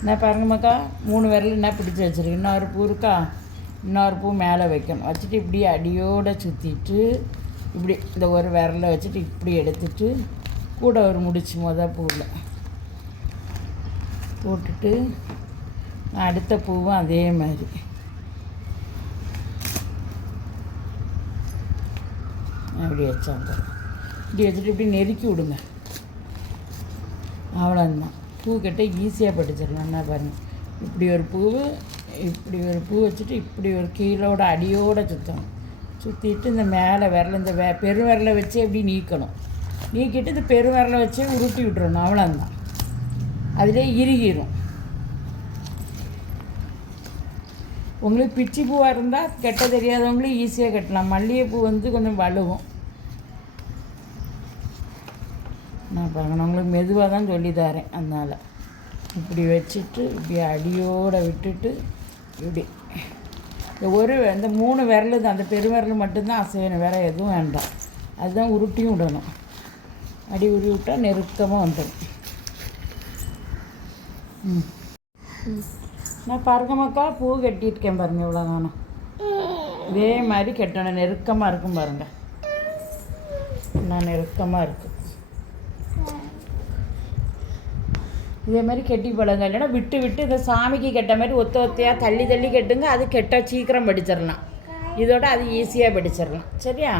என்ன பாருங்கம்மாக்கா 3 விரல் என்ன பிடிச்சி வச்சுருக்கு. இன்னொரு பூ இருக்கா, இன்னொரு பூ மேலே வைக்கணும். வச்சுட்டு இப்படி அடியோடு சுற்றிட்டு இப்படி இந்த ஒரு விரலை வச்சுட்டு இப்படி எடுத்துட்டு கூட ஒரு முடிச்சு பூவில் போட்டுட்டு அடுத்த பூவும் அதே மாதிரி அப்படி வச்சாங்க. இப்படி வச்சுட்டு இப்படி நெருக்கி விடுங்க. அவ்வளோந்தான். பூக்கிட்ட ஈஸியாக படிச்சிடலாம். என்ன பாருங்கள், இப்படி ஒரு பூ, இப்படி ஒரு பூ வச்சுட்டு இப்படி ஒரு கீழோட அடியோடு சுற்றணும். சுற்றிட்டு இந்த மேலே விரல இந்த பெருவிரலை வச்சு எப்படி நீக்கணும். நீக்கிட்டு இந்த பெருவிரலை வச்சு உருட்டி விட்டுறணும். அவ்வளோந்தான். அதிலே இறுகிடும். உங்களுக்கு பிச்சி பூவாக இருந்தால் கெட்ட தெரியாதவங்களும் ஈஸியாக கட்டலாம். மல்லிகைப்பூ கொஞ்சம் வலுவும். நான் பாருங்கள், உங்களுக்கு மெதுவாக தான் சொல்லி தரேன். அதனால் இப்படி வச்சுட்டு இப்படி அடியோடு விட்டுட்டு இப்படி இந்த 3 விரல் தான், அந்த பெருவிரல் மட்டும்தான் அசையணும், வேறு எதுவும் வேண்டாம். அதுதான் உருட்டியும் விடணும். அடி உருவி விட்டால் நெருக்கமாக வந்துடும். நான் பாருங்கம்மாக்கா பூ கட்டியிருக்கேன் பாருங்கள். இவ்வளோ தானம் இதே மாதிரி கட்டணும். நெருக்கமாக இருக்கும் பாருங்கள். நான் நெருக்கமாக இருக்குது. இதே மாதிரி கெட்டி பழங்க. இல்லைன்னா விட்டு விட்டு இதை சாமிக்கு கெட்ட மாதிரி ஒத்தையாக தள்ளி கட்டுங்க. அது கெட்ட சீக்கிரம் படிச்சிடலாம். இதோட அது ஈஸியாக படிச்சிடலாம். சரியா?